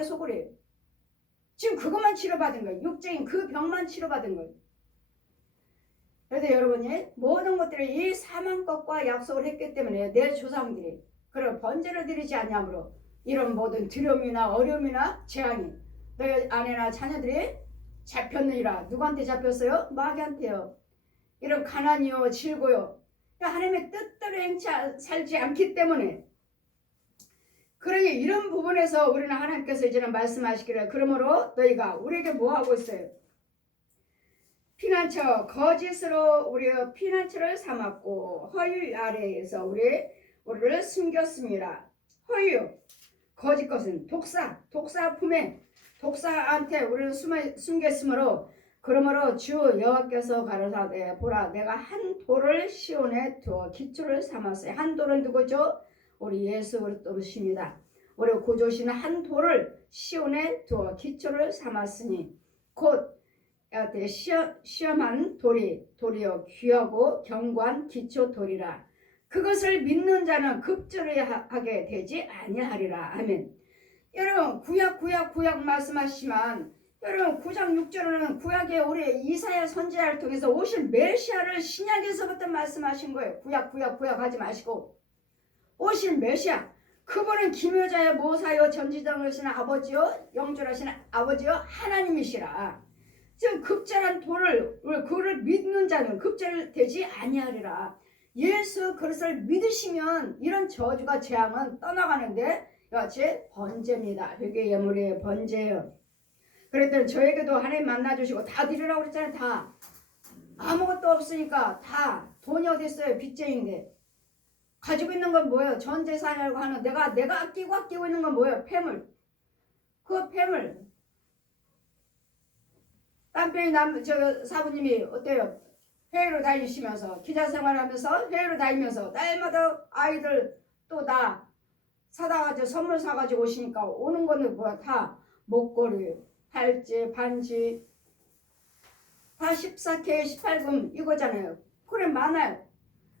마귀의 소굴이에요. 지금 그것만 치료받은 거예요. 육적인 그 병만 치료받은 거예요. 그래서 여러분이 모든 것들을 이 사망 것과 약속을 했기 때문에 내 조상들이 그런 번제를 드리지 않냐므로 이런 모든 두려움이나 어려움이나 재앙이 너희 아내나 자녀들이 잡혔느니라. 누구한테 잡혔어요? 마귀한테요. 이런 가난이요 질고요. 하나님의 뜻대로 살지 않기 때문에 그러니 이런 부분에서 우리는 하나님께서 이제는 말씀하시기를 그러므로 너희가 우리에게 뭐 하고 있어요? 피난처 거짓으로 우리의 피난처를 삼았고 허유 아래에서 우리를 숨겼습니다. 허유 거짓 것은 독사 품에 독사한테 우리를 숨겼으므로 그러므로 주 여호와께서 가로사대 보라 내가 한 돌을 시온에 두어 기초를 삼았어요. 한 돌은 누구죠? 우리 예수 그리스도십니다. 우리 구주시는 한 돌을 시온에 두어 기초를 삼았으니 곧 시험한 돌이요 귀하고 견고한 기초 돌이라. 그것을 믿는 자는 급절하게 되지 아니하리라. 아멘. 여러분 구약 말씀하시지만 여러분 9장 6절에는 구약에 우리 이사야 선지자를 통해서 오실 메시아를 신약에서부터 말씀하신 거예요. 구약 하지 마시고 오실 메시아 그분은 기묘자여 모사여 전지전능하신 아버지요 영존하신 아버지요 하나님이시라. 지금 급절한 돌을 그를 믿는 자는 급절되지 아니하리라. 예수 그리스도를 믿으시면 이런 저주가 재앙은 떠나가는데 이같이 번제입니다. 회개 예물의 번제예요. 그랬더니 저에게도 하나님 만나주시고 다 드리라고 그랬잖아요. 다 아무것도 없으니까 다 돈이 어디 있어요. 빚쟁인데 가지고 있는 건 뭐예요? 전 재산이라고 하는 내가 아끼고 있는 건 뭐예요? 폐물. 그 폐물 남편이 저 사부님이 어때요? 해외로 다니시면서 기자 생활하면서 해외로 다니면서 날마다 아이들 또 나 사다가지고 선물 사가지고 오시니까 오는 거는 뭐야? 다 목걸이, 팔찌, 반지 다 14K, 18금 이거잖아요. 그래 많아요.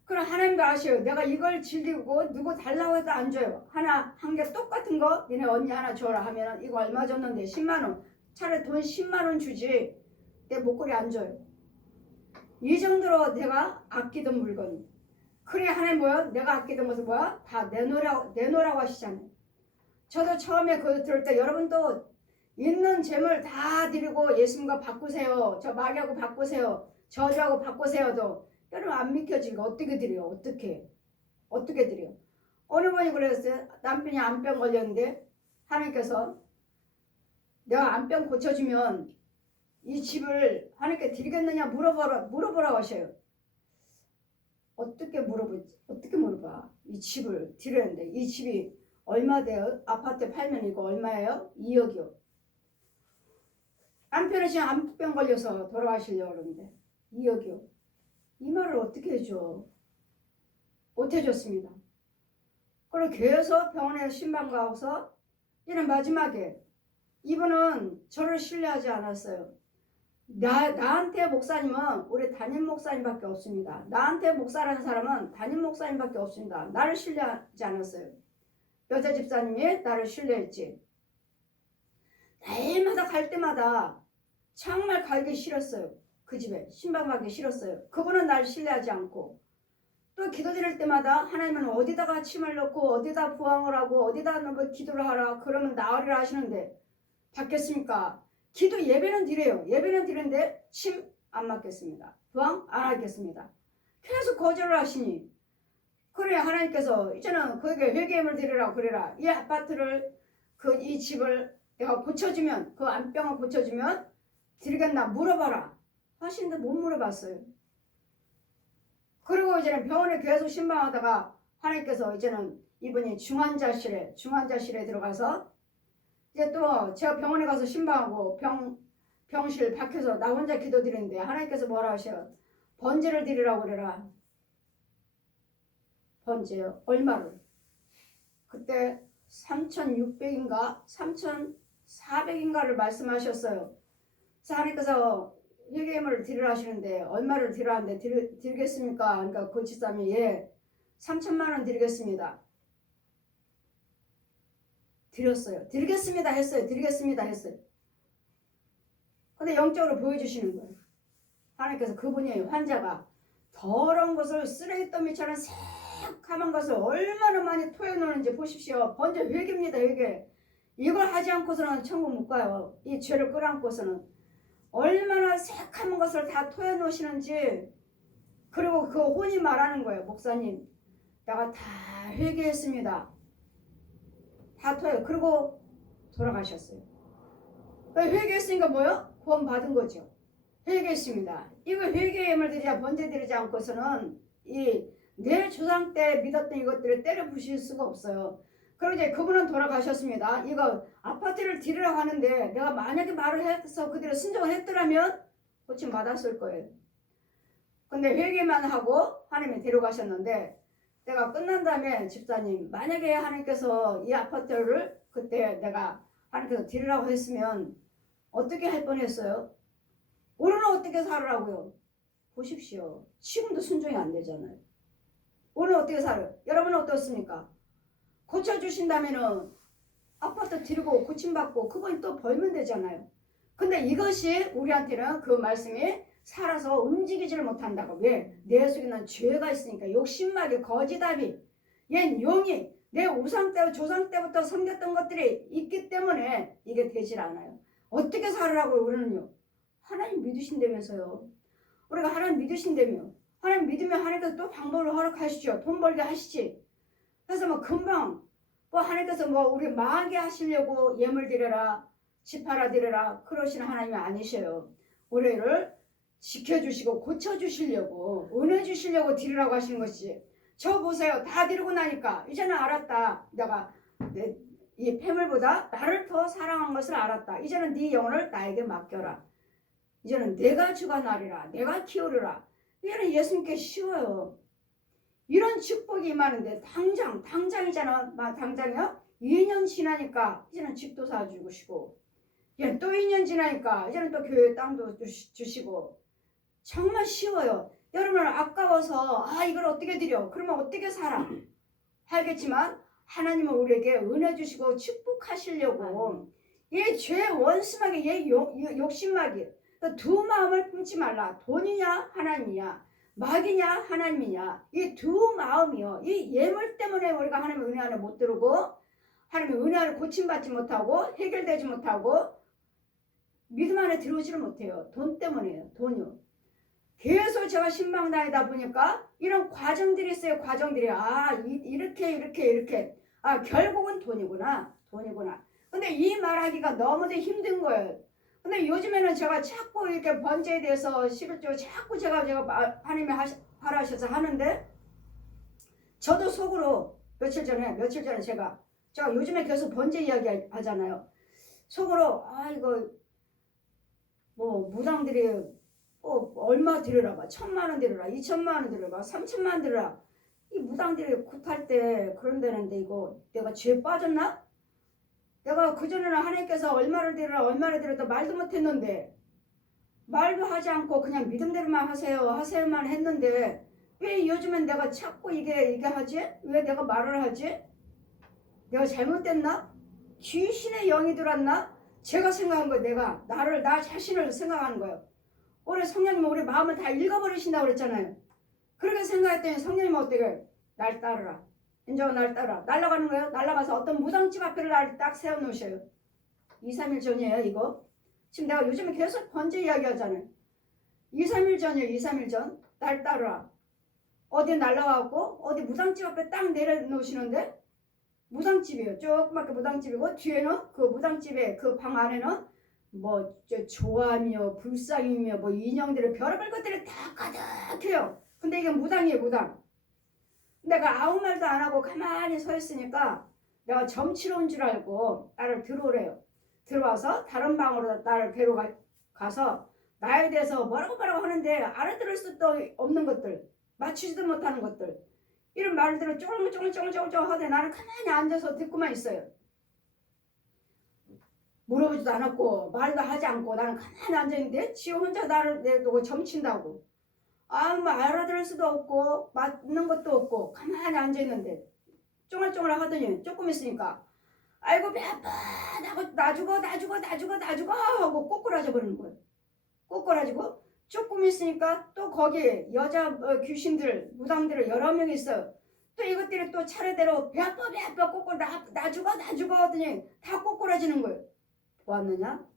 그럼 하나님도 아셔요. 내가 이걸 즐기고 누구 달라고 해도 안 줘요. 한 개 똑같은 거 니네 언니 하나 줘라 하면 이거 얼마 줬는데 10만원. 차라리 돈 10만원 주지 내 목걸이 안 줘요. 이 정도로 내가 아끼던 물건. 그래 하나님 뭐야? 내가 아끼던 것은 뭐야? 다 내놓으라고 하시잖아요. 저도 처음에 그거 들을 때 여러분도 있는 재물 다 드리고 예수님과 바꾸세요. 저 마귀하고 바꾸세요. 저주하고 바꾸세요도 여러분 안 믿겨지니까 어떻게 드려요? 어떻게 드려요? 어느 분이 그랬어요. 남편이 암병 걸렸는데 하나님께서 내가 암병 고쳐주면 이 집을 하나님께 드리겠느냐 물어보라고 하셔요. 어떻게 물어봐? 이 집을 드리는데 이 집이 얼마 돼요? 아파트 팔면 이거 얼마예요? 2억이요. 남편은 지금 암병 걸려서 돌아가시려고 그러는데 2억이요. 이 말을 어떻게 해줘? 못 해줬습니다. 그리고 계속 병원에 신방 가서 이런 마지막에 이분은 저를 신뢰하지 않았어요. 나한테 목사님은 우리 담임 목사님밖에 없습니다. 나한테 목사라는 사람은 담임 목사님밖에 없습니다. 나를 신뢰하지 않았어요. 여자 집사님이 나를 신뢰했지. 날마다 갈 때마다 정말 가기 싫었어요. 그 집에 신방 가기 싫었어요. 그분은 나를 신뢰하지 않고 또 기도 드릴 때마다 하나님은 어디다가 침을 넣고 어디다 부항을 하고 어디다 뭐 기도를 하라 그러면 나으리라 하시는데 받겠습니까? 기도 예배는 드려요. 예배는 드리는데 침 안 맞겠습니다. 부항 안 하겠습니다. 계속 거절을 하시니 그래 하나님께서 이제는 그에게 회개임을 드리라 그래라. 이 아파트를 이 집을 내가 고쳐주면 그 암병을 고쳐주면 드리겠나 물어봐라 하시는데 못 물어봤어요. 그리고 이제는 병원에 계속 신방하다가 하나님께서 이제는 이분이 중환자실에 들어가서 이제 또 제가 병원에 가서 신방하고 병실 밖에서 나 혼자 기도 드리는데 하나님께서 뭐라 하셔요? 번제를 드리라고 그래라. 번제요. 얼마를? 그때 3,600인가 3,400인가를 말씀하셨어요. 그래서 하나님께서 회개임을 드리라 하시는데 얼마를 드리라 하는데 드리겠습니까? 그러니까 그 집사람이 예 3천만 원 드리겠습니다. 드렸어요. 드리겠습니다 했어요. 드리겠습니다 했어요. 근데 영적으로 보여주시는 거예요. 하나님께서 그분이 환자가 더러운 것을 쓰레기더미처럼 새카만 것을 얼마나 많이 토해놓는지 보십시오. 먼저 회개입니다. 회개. 이걸 하지 않고서는 천국 못 가요. 이 죄를 끌어안고서는 얼마나 새카만 것을 다 토해놓으시는지. 그리고 그 혼이 말하는 거예요. 목사님, 내가 다 회개했습니다. 다 토해. 그리고 돌아가셨어요. 회개했으니까 뭐요? 구원 받은 거죠. 회개했습니다. 이거 회개의 힘을 들이자 번제드리지 않고서는 이 내 조상 때 믿었던 이것들을 때려 부실 수가 없어요. 그리고 이제 그분은 돌아가셨습니다. 이거 아파트를 드리라고 하는데 내가 만약에 말을 해서 그대로 순종을 했더라면 고침 받았을 거예요. 근데 회개만 하고 하나님이 데려가셨는데 내가 끝난 다음에 집사님, 만약에 하나님께서 이 아파트를 그때 내가 하나님께서 드리라고 했으면 어떻게 할 뻔했어요? 오늘은 어떻게 살으라고요? 보십시오. 지금도 순종이 안 되잖아요. 오늘 어떻게 살아요? 여러분은 어떻습니까? 고쳐주신다면은 아파트 드리고 고침받고 그분이 또 벌면 되잖아요. 근데 이것이 우리한테는 그 말씀이 살아서 움직이지를 못한다고. 왜? 내 속에는 죄가 있으니까. 욕심마귀, 거지다비, 옛 용이 내 우상 때 조상 때부터 섬겼던 것들이 있기 때문에 이게 되질 않아요. 어떻게 살으라고요? 우리는요. 하나님 믿으신다면서요. 우리가 하나님 믿으신다며. 하나님 믿으면 하나님께서 또 방법을 허락하시죠. 돈 벌게 하시지. 그래서 뭐 금방 뭐 하나님께서 뭐 우리 망하게 하시려고 예물 드려라, 집 하나 드려라 그러시는 하나님이 아니셔요. 우리를 지켜주시고 고쳐주시려고 은혜 주시려고 드리라고 하시는 것이. 저 보세요. 다 드리고 나니까 이제는 알았다. 내가 이 폐물보다 나를 더 사랑한 것을 알았다. 이제는 네 영혼을 나에게 맡겨라. 이제는 내가 주관하리라. 내가 키우리라. 이제는 예수님께 쉬워요. 이런 축복이 임하는데 당장이잖아. 당장이요? 2년 지나니까 이제는 집도 사주시고 또 2년 지나니까 이제는 또 교회 땅도 주시고 정말 쉬워요. 여러분은 아까워서 이걸 어떻게 드려? 그러면 어떻게 살아? 하겠지만 하나님은 우리에게 은혜 주시고 축복하시려고 얘 죄 원수마귀, 얘 욕심마귀 두 마음을 품지 말라. 돈이냐 하나님이냐, 마귀냐 하나님이냐, 이 두 마음이요. 이 예물 때문에 우리가 하나님의 은혜 안에 못 들어오고 하나님의 은혜 안에 고침받지 못하고 해결되지 못하고 믿음 안에 들어오지를 못해요. 돈 때문에요. 돈이요. 계속 제가 신방다니다 보니까 이런 과정들이 있어요. 과정들이 이렇게 결국은 돈이구나. 근데 이 말하기가 너무도 힘든 거예요. 근데 요즘에는 제가 자꾸 이렇게 번제에 대해서 11조 자꾸 제가 하나님이 하라셔서 하는데 저도 속으로 며칠 전에 제가 요즘에 계속 번제 이야기 하잖아요. 속으로 이거 뭐 무당들이 얼마 드려라 봐. 1,000만 원 드려라. 2,000만 원 드려라. 3,000만 원 드려라. 이 무당들이 굿할 때 그런다는데 이거 내가 죄 빠졌나? 내가 그전에는 하나님께서 얼마를 드려라 말도 못했는데 말도 하지 않고 그냥 믿음대로만 하세요만 했는데 왜 요즘엔 내가 자꾸 이게 하지? 왜 내가 말을 하지? 내가 잘못됐나? 귀신의 영이 들었나? 제가 생각한 거예요. 나 자신을 생각하는 거예요. 올해 성령님은 우리 마음을 다 읽어버리신다고 그랬잖아요. 그렇게 생각했더니 성령님은 어떻게 날 따르라. 인정은 날 따라 날아가는 거예요. 날아가서 어떤 무당집 앞에 날 딱 세워놓으셔요. 2, 3일 전이에요 이거. 지금 내가 요즘에 계속 번제 이야기 하잖아요. 2, 3일 전이에요. 2, 3일 전. 날 따르라. 어디 날아가고 어디 무당집 앞에 딱 내려놓으시는데 무당집이에요. 조그맣게 무당집이고 뒤에는 그 무당집에 그 방 안에는 뭐 조암이요 불상이며 뭐 인형들의 별의별 것들이 다 가득해요. 근데 이게 무당이에요. 무당. 내가 아무 말도 안 하고 가만히 서 있으니까 내가 점치러 온 줄 알고 나를 들어오래요. 들어와서 다른 방으로 나를 데려가서 나에 대해서 뭐라고 하는데 알아들을 수도 없는 것들, 맞추지도 못하는 것들, 이런 말들을 쫑쫑쫑쫑쫑 하되 나는 가만히 앉아서 듣고만 있어요. 물어보지도 않았고 말도 하지 않고 나는 가만히 앉아있는데 지 혼자 나를 내두고 점친다고. 뭐 알아들을 수도 없고 맞는 것도 없고 가만히 앉아있는데 쫑알쫑알 하더니 조금 있으니까 아이고 배 아파 나 죽어 하고 꼬꾸라져 버리는 거예요. 꼬꾸라지고 조금 있으니까 또 거기 여자 귀신들 무당들 여러 명 있어요. 또 이것들이 또 차례대로 배 아파 꼬꾸라 나 죽어 하더니 다 꼬꾸라지는 거예요. 보았느냐?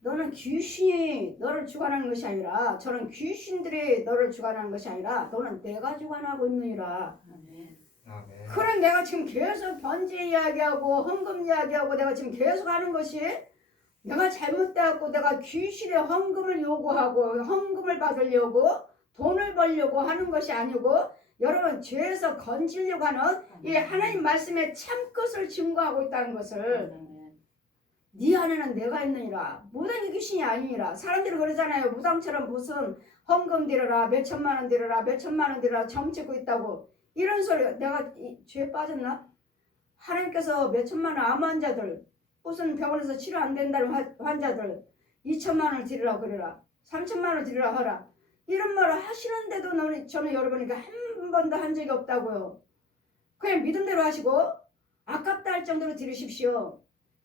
너는 귀신이 너를 주관하는 것이 아니라 저런 귀신들이 너를 주관하는 것이 아니라 너는 내가 주관하고 있느니라. 아멘. 그래 내가 지금 계속 번제 이야기하고 헌금 이야기하고 내가 지금 계속 하는 것이 내가 잘못돼갖고 내가 귀신의 헌금을 요구하고 헌금을 받으려고 돈을 벌려고 하는 것이 아니고 여러분 죄에서 건지려고 하는 이 하나님 말씀의 참것을 증거하고 있다는 것을 네 안에는 내가 있느니라. 무당이 귀신이 아니니라. 사람들이 그러잖아요. 무당처럼 무슨 헌금 드려라 몇천만 원 드려라 몇천만 원 드려라 점 찍고 있다고 이런 소리. 내가 죄에 빠졌나? 하나님께서 몇천만 원 암 환자들 무슨 병원에서 치료 안 된다는 환자들 2천만 원을 드리라 그래라 3천만 원을 드리라 하라 이런 말을 하시는데도 저는 여러분에게 한 번도 한 적이 없다고요. 그냥 믿음대로 하시고 아깝다 할 정도로 드리십시오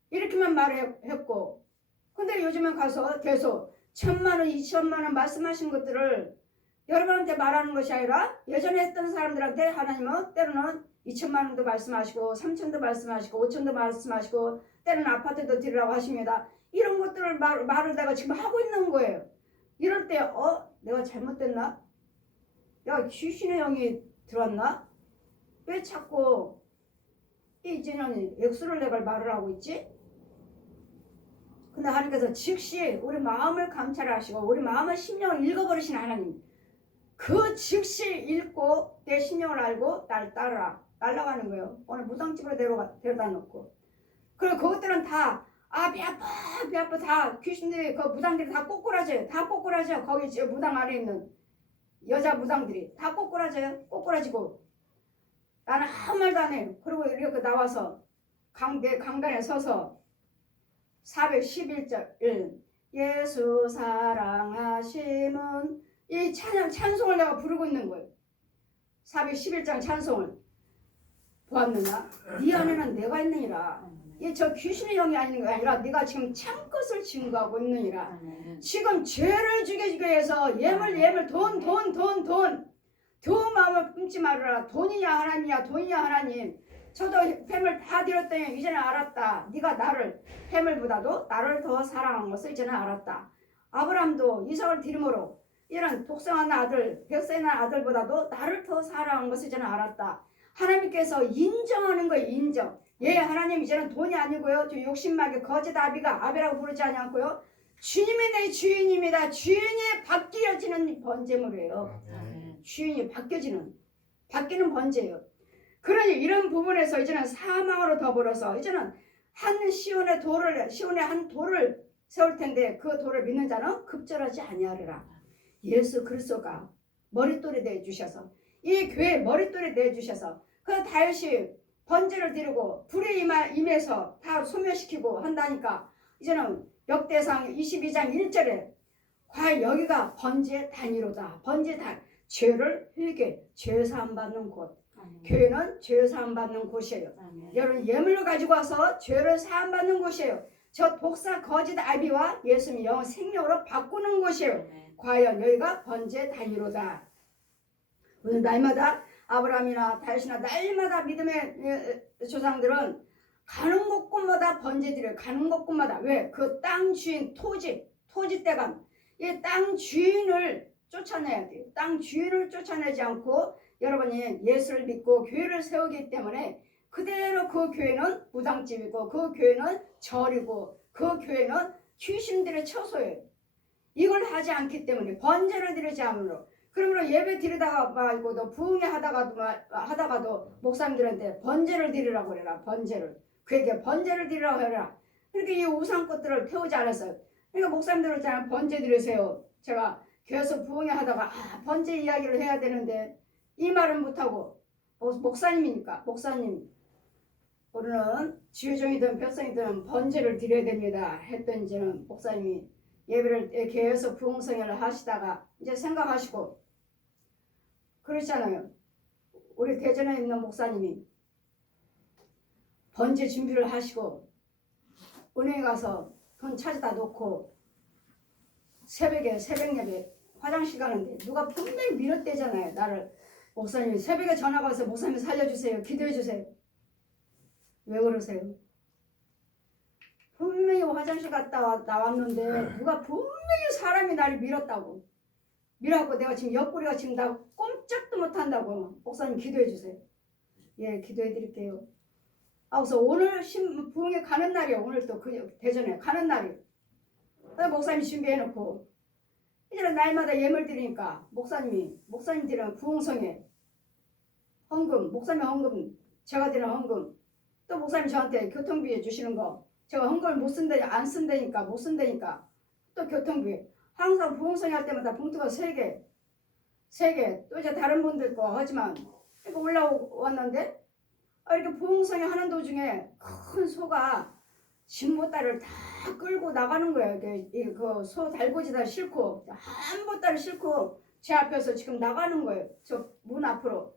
이렇게만 말했고 근데 요즘엔 가서 계속 1,000만 원 2천만 원 말씀하신 것들을 여러분한테 말하는 것이 아니라 예전에 했던 사람들한테 하나님은 때로는 2천만 원도 말씀하시고 3천도 말씀하시고 5천도 말씀하시고 때로는 아파트도 드리라고 하십니다. 이런 것들을 말을 내가 지금 하고 있는 거예요. 이럴 때 내가 잘못됐나? 야 귀신의 영이 들어왔나? 왜 자꾸 이제는 액수를 내가 말을 하고 있지? 근데 하나님께서 즉시 우리 마음을 감찰하시고 우리 마음의 심령을 읽어버리신 하나님 그 즉시 읽고 내 심령을 알고 날 따르라 날라가는 거예요. 오늘 무당집으로 데려다 놓고 그리고 그것들은 다 배 아파 다 귀신들이 그 무당들이 다 꼬꾸라져요. 거기 무당 안에 있는 여자 무당들이 다 꼬꾸라지고 나는 아무 말도 안 해요. 그리고 이렇게 나와서 강단에 서서 411절 예수 사랑하심은 이 찬송을 내가 부르고 있는 거예요. 411장 찬송을 보았느냐? 네 안에는 내가 있느니라. 저 귀신의 영이 아닌 게 아니라 네가 지금 참것을 증거하고 있느니라. 지금 죄를 죽여주기 위해서 예물 돈 두 마음을 품지 말아라. 돈이냐 하나님이야 돈이냐 하나님. 저도 뱀을 다 드렸더니 이제는 알았다. 네가 나를 뱀을보다도 나를 더 사랑한 것을 이제는 알았다. 아브라함도 이삭을 드림으로 이런 독성한 아들 뱃속에 난 아들보다도 나를 더 사랑한 것을 이제는 알았다. 하나님께서 인정하는 거예요. 인정. 하나님 이제는 돈이 아니고요. 저 욕심나게 거짓 아비라고 부르지 않고요. 주님이 내 주인입니다. 주인이 바뀌어지는 번제물이에요. 주인이 바뀌는 번제예요. 그러니 이런 부분에서 이제는 사망으로 더불어서 이제는 시온의 한 돌을 세울 텐데 그 돌을 믿는 자는 급절하지 아니하리라. 예수 그리스도가 머릿돌이 내주셔서 이 교회 머릿돌이 내주셔서 그 다윗이 번제를 드리고 불에 임해서 다 소멸시키고 한다니까 이제는 역대상 22장 1절에 과연 여기가 번제 단위로다. 죄를 회개, 죄 사함 받는 곳. 교회는 죄 사함 받는 곳이에요. 여러분 예물로 가지고 와서 죄를 사함 받는 곳이에요. 저 독사 거짓 아비와 예수님 영 생명으로 바꾸는 곳이에요. 과연 여기가 번제 단위로다. 오늘 날마다 아브라함이나 다윗이나 날마다 믿음의 조상들은 가는 곳곳마다 번제 드려요. 가는 곳곳마다. 왜? 그 땅 주인 토지 떼감 이 땅 주인을 쫓아내야 돼요. 땅 주인을 쫓아내지 않고 여러분이 예수를 믿고 교회를 세우기 때문에 그대로 그 교회는 무당집이고 그 교회는 절이고 그 교회는 귀신들의 처소예요. 이걸 하지 않기 때문에 번제를 드리지 않으므로 그러므로 예배 드리다가 말고도 부흥회 하다가도 목사님들한테 번제를 드리라고 그래라. 그에게 번제를 드리라고 해라. 그러니까 이 우상꽃들을 태우지 않았어요. 그러니까 목사님들은 잘 번제 드리세요. 제가 교회에서 부흥회 하다가 번제 이야기를 해야 되는데 이 말은 못하고 목사님이니까 목사님 우리는 지휘종이든 벽성이든 번제를 드려야 됩니다 했더니 저는 목사님이 예배를 교회에서 부흥성회를 하시다가 이제 생각하시고 그렇잖아요. 우리 대전에 있는 목사님이 번제 준비를 하시고 은행에 가서 돈 찾아다 놓고 새벽에 새벽 예배 화장실 가는데 누가 분명히 밀었대잖아요. 나를 목사님 새벽에 전화가 와서 목사님 살려주세요. 기도해 주세요. 왜 그러세요? 분명히 화장실 갔다 나왔는데 누가 분명히 사람이 나를 밀었다고. 밀어갖고 내가 지금 옆구리가 지금 나 꼼짝도 못한다고. 목사님 기도해 주세요. 예, 기도해 드릴게요. 그래서 오늘 부흥회 가는 날이에요. 오늘 또 그 대전에 가는 날이에요. 목사님 준비해놓고 이제는 날마다 예물 드리니까 목사님 드리는 부흥성에 헌금, 목사님 헌금, 제가 드리는 헌금, 또 목사님 저한테 교통비 주시는 거 제가 헌금을 안 쓴다니까 못 쓴다니까 또 교통비 항상 부흥성에 할 때마다 봉투가 3개 또 이제 다른 분들 거 하지만 이렇게 올라왔는데 이렇게 부흥성에 하는 도중에 큰 소가 진보따를 다 끌고 나가는 거예요. 그 소 달고지다 싣고 한 보따를 싣고 제 앞에서 지금 나가는 거예요. 저 문 앞으로.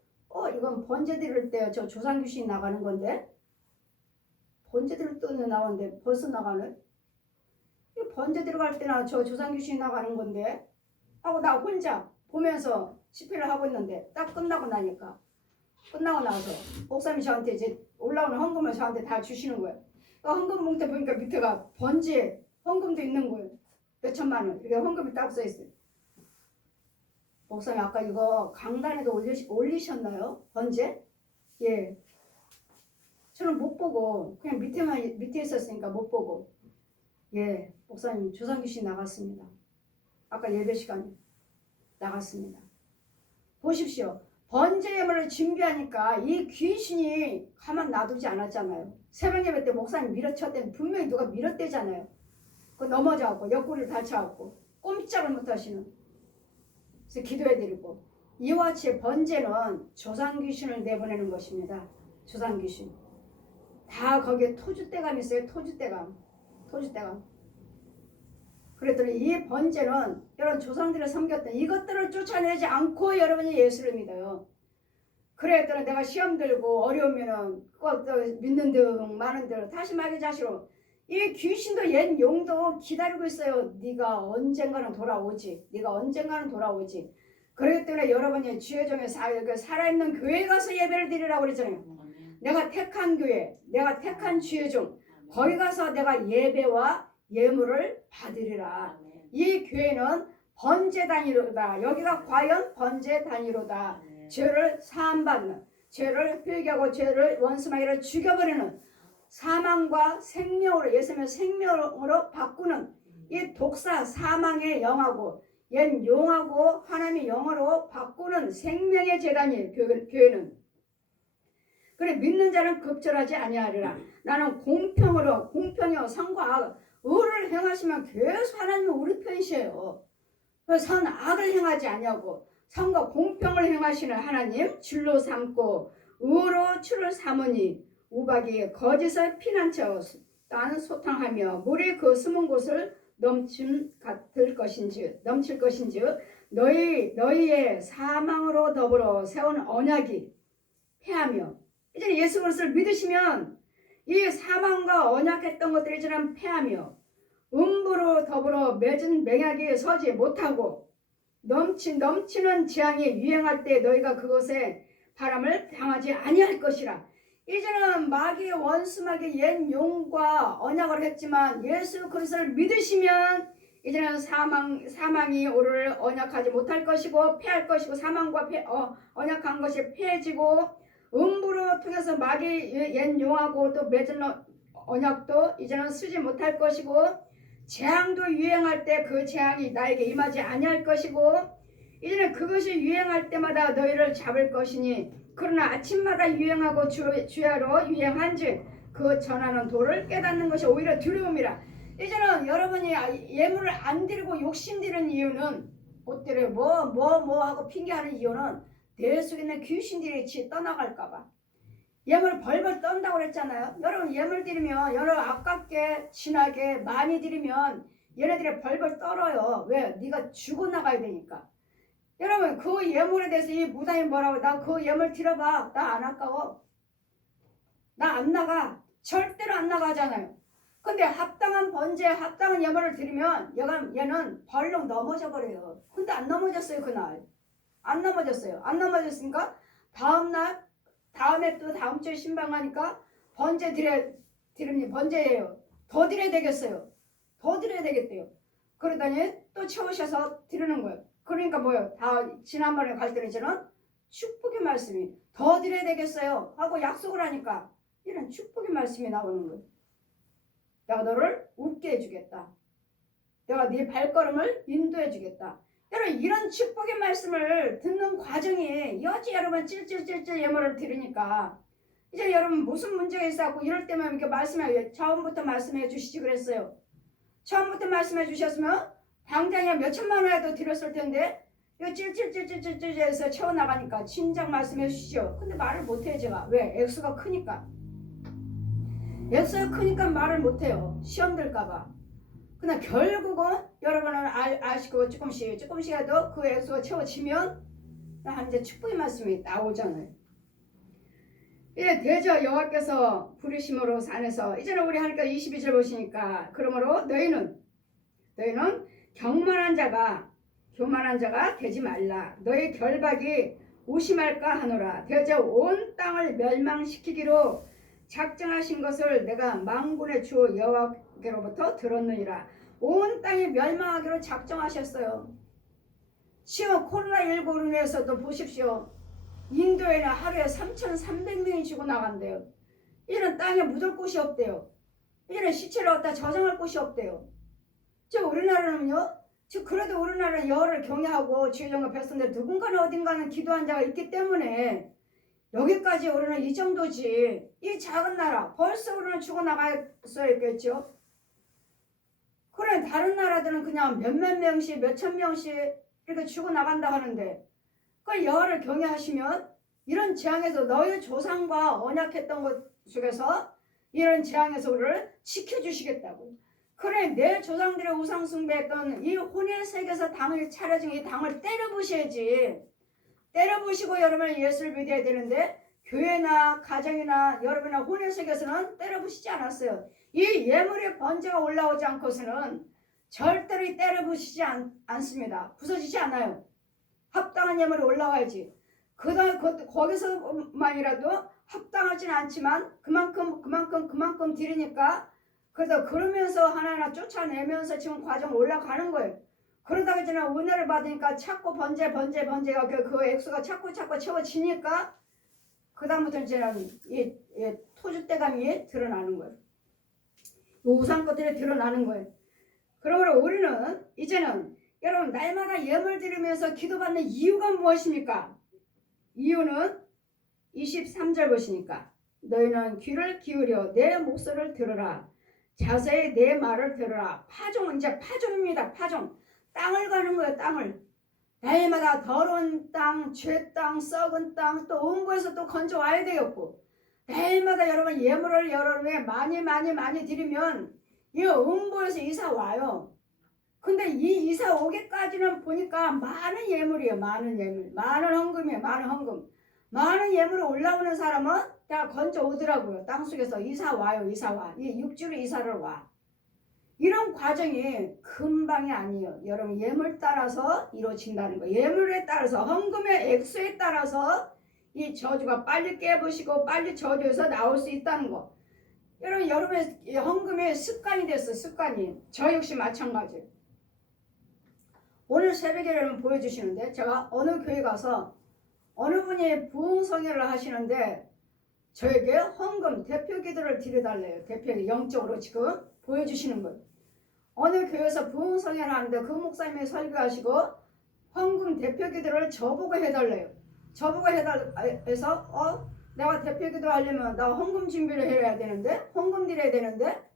이건 번제 드릴 때 저 조상귀신이 나가는 건데 번제 드릴 때는 나오는데 벌써 나가네. 번제 들어갈 때나 저 조상귀신이 나가는 건데 하고 나 혼자 보면서 집회를 하고 있는데 딱 끝나고 나서 목사님이 저한테 이제 올라오는 헌금을 저한테 다 주시는 거예요. 헌금 봉투 보니까 밑에가 번제 헌금도 있는 거예요. 몇 천만 원. 이게 헌금이 딱 써 있어요. 목사님 아까 이거 강단에도 올리셨나요? 번제? 예. 저는 못 보고 그냥 밑에 있었으니까 못 보고. 예, 목사님 조상귀신 나갔습니다. 아까 예배 시간에 나갔습니다. 보십시오. 번제 예물을 준비하니까 이 귀신이 가만 놔두지 않았잖아요. 새벽 예배 때 목사님 밀어쳤더니 분명히 누가 밀었대잖아요. 그 넘어져갖고 옆구리를 다쳐갖고 꼼짝을 못하시는. 그래서 기도해드리고 이와 같이 번제는 조상귀신을 내보내는 것입니다. 조상귀신. 다 거기에 토주대감이 있어요. 토주대감. 그랬더니 이 번제는 여러분 조상들을 섬겼던 이것들을 쫓아내지 않고 여러분이 예수를 믿어요. 그랬더니 내가 시험 들고 어려우면은 꼭 믿는 등 많은 등 다시 말해 자시로 이 귀신도 옛 용도 기다리고 있어요. 네가 언젠가는 돌아오지. 그랬더니 여러분이 주의종에 살아있는 교회에 가서 예배를 드리라고 그랬잖아요. 내가 택한 교회, 내가 택한 주의종 거기 가서 내가 예배와 예물을 받으리라. 이 교회는 번제단위로다. 여기가 과연 번제단위로다. 죄를 사함받는, 죄를 회개하고 죄를 원수마귀를 죽여버리는 사망과 생명으로 예수님의 생명으로 바꾸는 이 독사 사망의 영하고 옛 용하고 하나님의 영으로 바꾸는 생명의 재단이에요. 교회는. 그래 믿는 자는 급절하지 아니하리라. 나는 공평이요 선과 악 의를 행하시면 계속 하나님은 우리 편이세요. 선 악을 행하지 아니하고 선과 공평을 행하시는 하나님 줄로 삼고 의로 추를 삼으니 우박이 거짓을 피난처 나는 소탕하며 물이 그 숨은 곳을 넘칠 것인지 너희의 사망으로 더불어 세운 언약이 패하며 이제 예수 그리스도를 믿으시면 이 사망과 언약했던 것들이 이제는 패하며 음부로 더불어 맺은 맹약이 서지 못하고 넘치는 재앙이 유행할 때 너희가 그것에 바람을 당하지 아니할 것이라. 이제는 마귀의 원수 마귀의 옛 용과 언약을 했지만 예수 그리스도를 믿으시면 이제는 사망이 우리를 언약하지 못할 것이고 패할 것이고 사망과 언약한 것이 패해지고 음부로 통해서 마귀의 옛 용하고 또 맺은 언약도 이제는 쓰지 못할 것이고 재앙도 유행할 때 그 재앙이 나에게 임하지 아니할 것이고 이제는 그것이 유행할 때마다 너희를 잡을 것이니 그러나 아침마다 유행하고 주야로 유행한즉 그 전하는 도를 깨닫는 것이 오히려 두려움이라. 이제는 여러분이 예물을 안 드리고 욕심드리는 이유는 못 드려 뭐 하고 핑계하는 이유는 내 속에 있는 귀신들이 떠나갈까봐. 예물 벌벌 떤다고 그랬잖아요. 여러분 예물 드리면 여러분 아깝게 진하게 많이 드리면 얘네들이 벌벌 떨어요. 왜? 네가 죽어나가야 되니까. 여러분 그 예물에 대해서 이 무당이 뭐라고 나 그 예물 드려봐. 나 안 아까워. 나 안 나가. 절대로 안 나가잖아요. 근데 합당한 번제, 합당한 예물을 드리면 얘는 벌렁 넘어져 버려요. 근데 안 넘어졌어요, 그날. 안 넘어졌어요. 안 넘어졌으니까 다음날, 다음에 또 다음 주에 신방하니까 번제 드립니다. 번제예요. 더 드려야 되겠어요. 더 드려야 되겠대요. 그러더니 또 채우셔서 드리는 거예요. 그러니까 뭐예요? 다 지난번에 갈 때는 저는 축복의 말씀이 더 드려야 되겠어요 하고 약속을 하니까 이런 축복의 말씀이 나오는 거예요. 내가 너를 웃게 해주겠다. 내가 네 발걸음을 인도해 주겠다. 여러분 이런 축복의 말씀을 듣는 과정이 여지 여러분 찔찔찔찔 예물을 드리니까 이제 여러분 무슨 문제가 있어갖고 이럴 때만 이렇게 말씀해 처음부터 말씀해 주시지 그랬어요. 처음부터 말씀해 주셨으면 당장에 몇천만 원이라도 드렸을 텐데 이거 찔찔찔찔찔찔해서 채워나가니까 진작 말씀해 주시죠. 근데 말을 못해요 제가. 왜? 액수가 크니까. 액수가 크니까 말을 못해요. 시험 들까봐. 그러나 결국은 여러분은 아시고 조금씩이라도 그 액수가 채워지면 한 이제 축복의 말씀이 나오잖아요. 이제 대저 여호와께서 부르심으로 산에서 이제는 우리 하니까 22절 보시니까 그러므로 너희는 교만한 자가 되지 말라. 너희 결박이 오심할까 하노라. 대저 온 땅을 멸망시키기로 작정하신 것을 내가 만군의 주 여호와께로부터 들었느니라. 온 땅이 멸망하기로 작정하셨어요. 지금 코로나19로 인해서도 보십시오. 인도에는 하루에 3,300명이 죽어나간대요. 이런 땅에 묻을 곳이 없대요. 이런 시체를 갖다 저장할 곳이 없대요. 저 우리나라는요. 그래도 우리나라는 여호와를 경외하고 주의 종과 백성들 누군가는 어딘가는 기도한 자가 있기 때문에 여기까지 우리는 이 정도지. 이 작은 나라 벌써 우리는 죽어나갔어야겠죠. 그래 다른 나라들은 그냥 몇몇 명씩 몇천 명씩 이렇게 죽어나간다 하는데 그 여호와를 경외하시면 이런 재앙에서 너희 조상과 언약했던 것 속에서 이런 재앙에서 우리를 지켜주시겠다고. 그래 내 조상들의 우상 숭배했던 이 혼의 세계에서 당을 차려진 이 당을 때려부셔야지. 때려부시고 여러분은 예수를 믿어야 되는데 교회나 가정이나 여러분의 혼의 세계에서는 때려부시지 않았어요. 이 예물의 번제가 올라오지 않고서는 절대로 때려부시지 않습니다. 부서지지 않아요. 합당한 예물이 올라와야지. 거기서만이라도 합당하진 않지만 그만큼 드리니까 그래서 그러면서 하나하나 쫓아내면서 지금 과정 올라가는 거예요. 그러다가 이제 은혜를 받으니까 자꾸 번제가 그 액수가 자꾸 채워지니까 그 다음부터 이제는 이 토주대감이 드러나는 거예요. 우상 것들이 드러나는 거예요. 그러므로 우리는 이제는 여러분 날마다 예물 드리면서 기도받는 이유가 무엇입니까? 이유는 23절 보시니까 너희는 귀를 기울여 내 목소리를 들으라. 자세히 내 말을 들으라. 이제 파종입니다. 파종. 땅을 가는 거예요. 땅을. 날마다 더러운 땅, 죄 땅, 썩은 땅, 또 음부에서 또 건져와야 되겠고 날마다 여러분 예물을 여러분이 많이 드리면 이 음부에서 이사 와요. 근데 이 이사 오기까지는 보니까 많은 예물이에요. 많은 예물. 많은 헌금이에요. 많은 헌금. 많은 예물이 올라오는 사람은 다 건져 오더라고요. 땅속에서 이사 와요. 이사 와. 이 육지로 이사를 와. 이런 과정이 금방이 아니에요. 여러분 예물 따라서 이루어진다는 거예요. 예물에 따라서 헌금의 액수에 따라서 이 저주가 빨리 깨부시고 빨리 저주에서 나올 수 있다는 거. 여러분의 헌금의 습관이 됐어요. 습관이. 저 역시 마찬가지예요. 오늘 새벽에 여러분 보여주시는데 제가 어느 교회 가서 어느 분이 부흥성회를 하시는데 저에게 헌금 대표 기도를 드려달래요. 대표 영적으로 지금 보여주시는 거예요. 어느 교회에서 부흥성회를 하는데 그 목사님이 설교하시고 헌금 대표 기도를 저보고 해달래요. 저보고 해서 내가 대표 기도 하려면 나 헌금 준비를 해야 되는데 헌금 드려야 되는데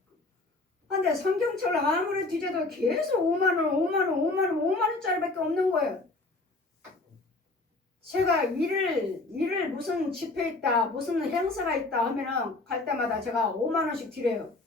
근데 성경처럼 아무리 뒤져도 계속 5만원짜리밖에 없는 거예요. 제가 일을 무슨 집회 있다 무슨 행사가 있다 하면은 갈 때마다 제가 5만원씩 드려요.